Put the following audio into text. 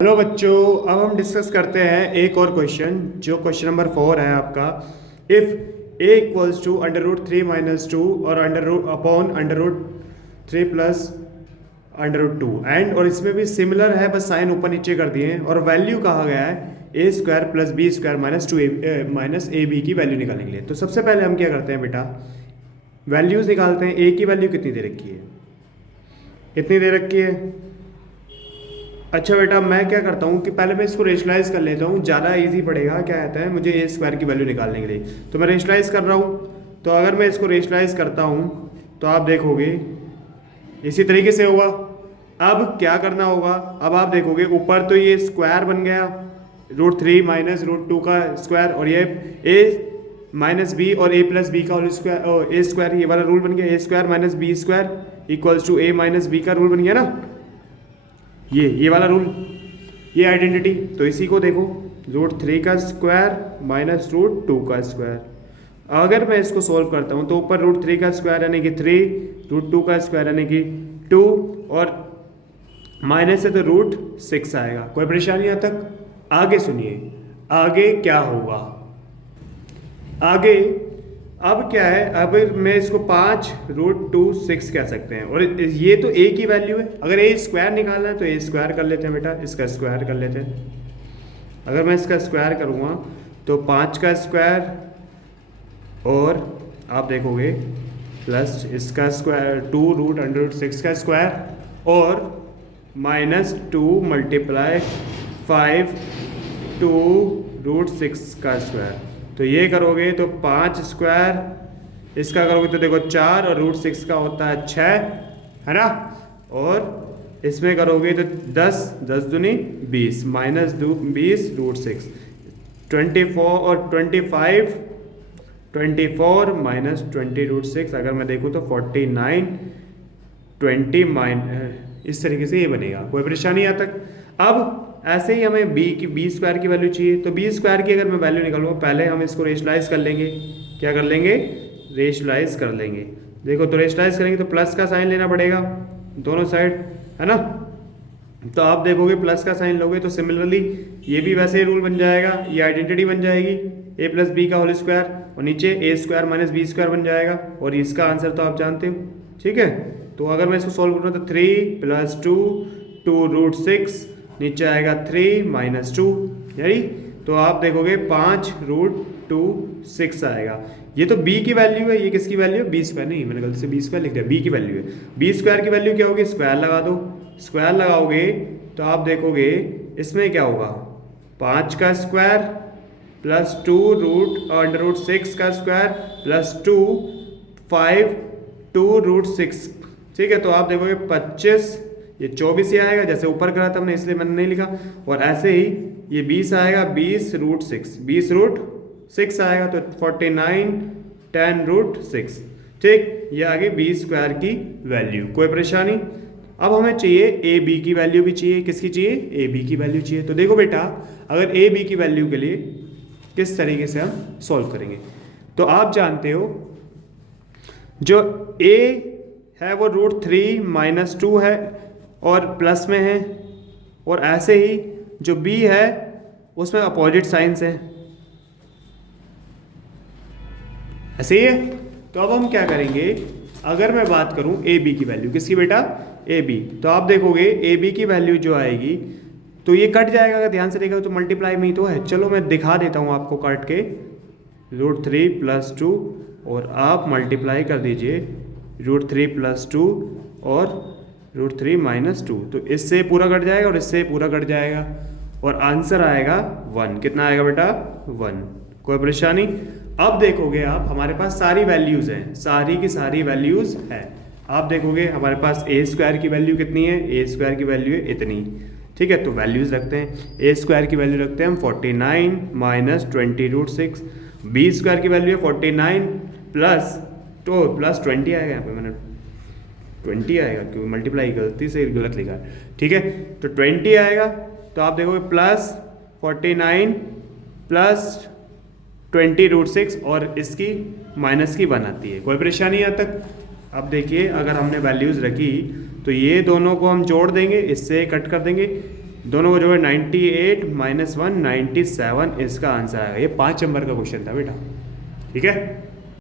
Hello बच्चों, अब हम डिस्कस करते हैं एक और क्वेश्चन जो क्वेश्चन नंबर 4 है आपका। If A equals to under root 3 minus 2 और under root upon under root 3 plus under root 2 and, और इसमें भी सिमिलर है, बस साइन ऊपर नीचे कर दिए हैं और वैल्यू कहा गया है A square plus B square minus 2 minus A B की वैल्यू निकालने के लिए। तो सबसे पहले हम क्या करते हैं बेटा, वैल्यूज़ निकालते हैं। ए की वैल्यू कितनी दे रखी है, कितनी दे रखी है? अच्छा बेटा, मैं क्या करता हूँ कि पहले मैं इसको रेशनलाइज कर लेता हूँ, ज़्यादा इजी पड़ेगा। क्या कहता है मुझे ए स्क्वायर की वैल्यू निकालने के लिए, तो मैं रेशनलाइज कर रहा हूँ। तो अगर मैं इसको रेशनलाइज करता हूँ तो आप देखोगे इसी तरीके से होगा। अब क्या करना होगा, अब आप देखोगे ऊपर तो ये स्क्वायर बन गया रूट 3 माइनस रूट 2 का स्क्वायर, और ये ए माइनस बी और ए प्लस बी का होल स्क्वायर, ए स्क्वायर ये वाला रूल बन गया। A square minus B square equals to A minus B का रूल बन गया ना, ये वाला रूल, ये आइडेंटिटी। तो इसी को देखो, रूट 3 का स्क्वायर माइनस रूट 2 का स्क्वायर। अगर मैं इसको सॉल्व करता हूँ तो ऊपर रूट 3 का स्क्वायर यानी कि 3, रूट 2 का स्क्वायर यानी कि 2, और माइनस है तो रूट 6 आएगा। कोई परेशानी यहाँ तक? आगे सुनिए, आगे क्या होगा। आगे अब क्या है, अब मैं इसको 5 रूट 2 6 कह सकते हैं, और ये तो ए की वैल्यू है। अगर ए स्क्वायर निकालना है तो ए स्क्वायर कर लेते हैं बेटा, इसका स्क्वायर कर लेते हैं। अगर मैं इसका स्क्वायर करूँगा तो 5 का स्क्वायर, और आप देखोगे प्लस इसका स्क्वायर 2 रूट अंडर रूट 6 का स्क्वायर, और माइनस 2 मल्टीप्लाई 5 2 रूट 6 का स्क्वायर। तो ये करोगे तो 5 स्क्वायर, इसका करोगे तो देखो 4, और रूट 6 का होता है 6, है ना। और इसमें करोगे तो 10 10 दूनी 20 माइनस 20 रूट 6, 24 और 25 24 माइनस 20 रूट 6। अगर मैं देखूँ तो 49 20 इस तरीके से ये बनेगा। कोई परेशानी यहाँ तक? अब ऐसे ही हमें बी स्क्वायर की वैल्यू चाहिए, तो बी स्क्वायर की अगर मैं वैल्यू निकालूंगा, पहले हम इसको रेशनलाइज कर लेंगे। क्या कर लेंगे? रेशनलाइज कर लेंगे। देखो, तो रेशनलाइज करेंगे तो प्लस का साइन लेना पड़ेगा दोनों साइड, है ना। तो आप देखोगे प्लस का साइन लोगे तो सिमिलरली ये भी वैसे ही रूल बन जाएगा, ये आइडेंटिटी बन जाएगी ए प्लस बी का होल स्क्वायर, और नीचे ए स्क्वायर माइनस बी स्क्वायर बन जाएगा, और इसका आंसर तो आप जानते हो, ठीक है। तो अगर मैं इसको सॉल्व करूँ तो 3 प्लस 2 2 रूट 6, नीचे आएगा 3 माइनस 2, यही। तो आप देखोगे 5 रूट 2 6 आएगा। ये तो b की वैल्यू है, ये किसकी वैल्यू है? बी स्क्वायर, नहीं मैंने गलती से बी स्क्वायर लिख दिया, b की वैल्यू है। बी स्क्वायर की वैल्यू क्या होगी? स्क्वायर लगा दो। स्क्वायर लगाओगे तो आप देखोगे इसमें क्या होगा, 5 का square plus 2 root under root 6 का स्क्वायर प्लस 2 5 2 रूट 6, ठीक है। तो आप देखोगे 25, ये 24 ही आएगा, जैसे ऊपर करा था हमने इसलिए मैंने नहीं लिखा, और ऐसे ही ये 20 आएगा, 20 रूट 6 20 रूट 6 आएगा, तो 49 10 रूट 6, ठीक। ये आ गई बी स्क्वायर की वैल्यू। कोई परेशानी? अब हमें चाहिए ए बी की वैल्यू भी चाहिए। किसकी चाहिए? ए बी की वैल्यू चाहिए। तो देखो बेटा, अगर ए बी की वैल्यू के लिए किस तरीके से हम सॉल्व करेंगे, तो आप जानते हो जो ए है वो रूट 3 माइनस 2 है और प्लस में है, और ऐसे ही जो b है उसमें अपोजिट साइंस है, ऐसे ही है। तो अब हम क्या करेंगे, अगर मैं बात करूं ए बी की वैल्यू, किसकी बेटा? A B. तो आप देखोगे ए बी की वैल्यू जो आएगी तो ये कट जाएगा, अगर ध्यान से देखा तो मल्टीप्लाई में ही तो है। चलो मैं दिखा देता हूं आपको काट के, रूट 3 प्लस 2, और आप मल्टीप्लाई कर दीजिए रूट 3 प्लस 2 और रूट 3 माइनस 2, तो इससे पूरा कट जाएगा और इससे पूरा कट जाएगा, और आंसर आएगा 1। कितना आएगा बेटा? 1। कोई परेशानी? अब देखोगे आप, हमारे पास सारी वैल्यूज़ हैं, सारी की सारी वैल्यूज़ है। आप देखोगे हमारे पास ए स्क्वायर की वैल्यू कितनी है? ए स्क्वायर की वैल्यू है इतनी, ठीक है। तो वैल्यूज़ रखते हैं, ए स्क्वायर की वैल्यू रखते हैं हम 49 माइनस 20 रूट 6, बी स्क्वायर की वैल्यू है 49 प्लस 20 आएगा, यहाँ पे मैंने 20 आएगा क्योंकि मल्टीप्लाई गलती से गलत लिखा है, ठीक है। तो 20 आएगा, तो आप देखोगे प्लस 49 प्लस 20 रूट 6, और इसकी माइनस की 1 आती है। कोई परेशानी यहाँ तक? अब देखिए, अगर हमने वैल्यूज़ रखी तो ये दोनों को हम जोड़ देंगे, इससे कट कर देंगे, दोनों को जो है 98 -1 97 इसका आंसर आएगा। ये 5 नंबर का क्वेश्चन था बेटा, ठीक है।